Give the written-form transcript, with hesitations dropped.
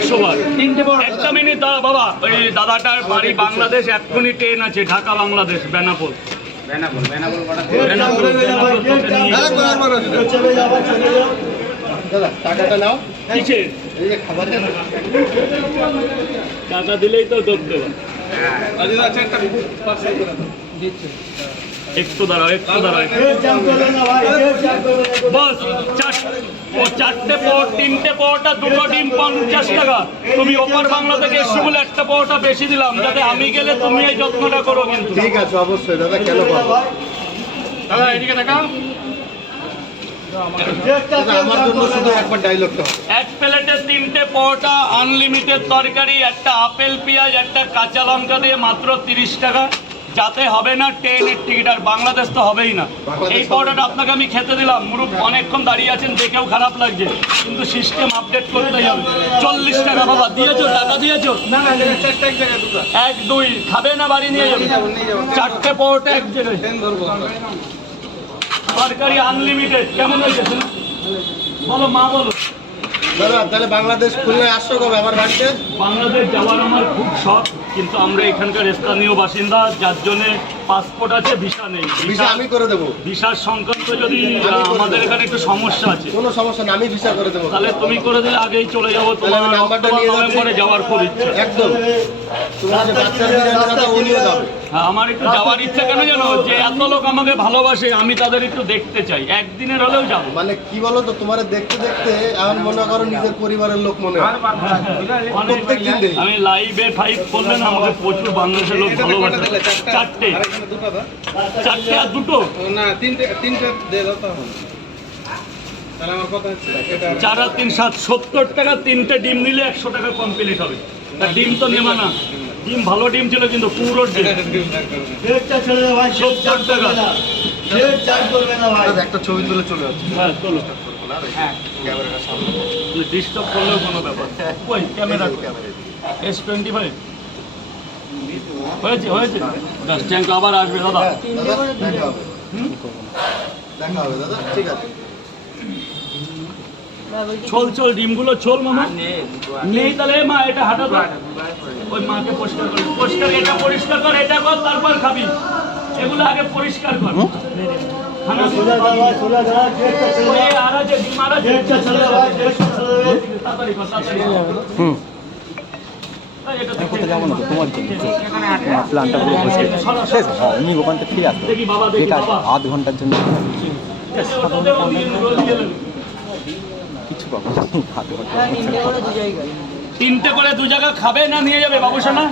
100 বার। একটা মিনিট দাঁড়া বাবা, ওই দাদাটার বাড়ি বাংলাদেশ, এক্ষুনি ট্রেন আছে ঢাকা বাংলাদেশ বেনাপোল। টাকাটা নাও। কিসের টাকা দিলেই তো ধরতে হবে। একটু দাঁড়াও, একটু দাঁড়াও। বস চারটে পাওয়া, তিনটে পাওয়াটা দুটো ডিম 50 টাকা। তুমি ওপার বাংলা থেকে এসছি বলে একটা পাওয়াটা বেশি দিলাম, যাতে আমি গেলে তুমি এই যত্নটা করো। কিন্তু ঠিক আছে, অবশ্যই দাদা, কেন করবো? দাদা এদিকে দেখাও। আমার জন্য শুধু একবার ডায়লগটা। এক প্লেটে 3টে পরোটা, আনলিমিটেড তরকারি, একটা আপেল পেঁয়াজ, একটা কাঁচা লঙ্কা দিয়ে মাত্র 30 টাকা। যাতে হবে না ট্রেনের টিকিট, আর বাংলাদেশ তো হবেই না। এই পরোটাটা আপনাকে আমি খেতে দিলাম, মুরুব অনেকক্ষণ দাঁড়িয়ে আছেন, দেখেও খারাপ লাগছে, কিন্তু সিস্টেম আপডেট করতেই হবে। 40 টাকা বাবা দিয়েছো, টাকা দিয়েছো? এক দুই খাবে না বাড়ি নিয়ে যাবে? 4টে পরোটা এক জায়গায়, তরকারি আনলিমিটেড। কেমন হয়েছে বলো মা, বলো। দাদা তাহলে বাংলাদেশ খুলনায় আসছো কবে আমার বাড়িতে? বাংলাদেশ যাওয়ার আমার খুব শখ, কিন্তু আমরা এখানকার স্থানীয় বাসিন্দা, যার জন্য পাসপোর্ট আছে, ভিসা নেই। ভিসা আমি করে দেবো। ভিসার সংক্রান্ত যদি আমাদের এখানে একটু সমস্যা আছে। কোনো সমস্যা না, আমি ভিসা করে দেবো। তাহলে তুমি করে দিলে আগেই চলে যাবো। তোমার নাম্বারটা নিয়ে নভেম্বরে যাওয়ার খুব ইচ্ছা। একদম। তোমার যে বাচ্চার বিরিয়ানি কথা উনিও যাবে। হ্যাঁ, আমার একটু যাওয়ার ইচ্ছা। কেন জানো? যে এত লোক আমাকে ভালোবাসে, আমি তাদের একটু দেখতে চাই, একদিনের হলেও যাবো। মানে কি বলো তো, তোমার দেখতে দেখতে এখন মনে করো নিজের পরিবারের লোক মনে হয়। প্রত্যেকদিন দেখি। আমি লাইভে 5 করলেন, আমাকে প্রচুর বাংলাদেশের লোক ভালোবাসে। 4টে আর দুটো, 4 আর 3 7, 70 টাকা। 3টে ডিম নিলে 100 টাকা কমপ্লিট হবে। তা ডিম তো নেবা না, ডিম ভালো ডিম ছিল কিন্তু পুরো ডিম 70 টাকা। একটা ছবি তুলে চলে যাচ্ছে। হ্যাঁ চলো, ক্যামেরাটা সামনে। ডিস্টার্ব করলেও কোনো ব্যাপার। ওই ক্যামেরা S25 হয়েছে হয়েছে। ট্যাঙ্ক আবার আসবে দাদা। দাদা দেখা হবে। দেখা হবে দাদা, ঠিক আছে। চল চল, ডিমগুলো চল মামা। নেই তাহলে মা এটা হাঁটা দাও। ওই মাকে পরিষ্কার কর, পরিষ্কার, এটা পরিষ্কার কর, এটা কর, তারপর খাবি। এগুলো আগে পরিষ্কার কর। আর আছে ডিম, আর আছে। তাড়াতাড়ি কর, তাড়াতাড়ি কর। প্ল্যানটা পুরো বসে শেষ। এমনি ওখান থেকে ফিরে আসতো, দেখি বাবা, দেখি বেকার বাবা। আধ ঘন্টার জন্য কিছু পাবো না। আধ ঘন্টা 3টে করে 2 জায়গা খাবে না নিয়ে যাবে বাবুসোনা?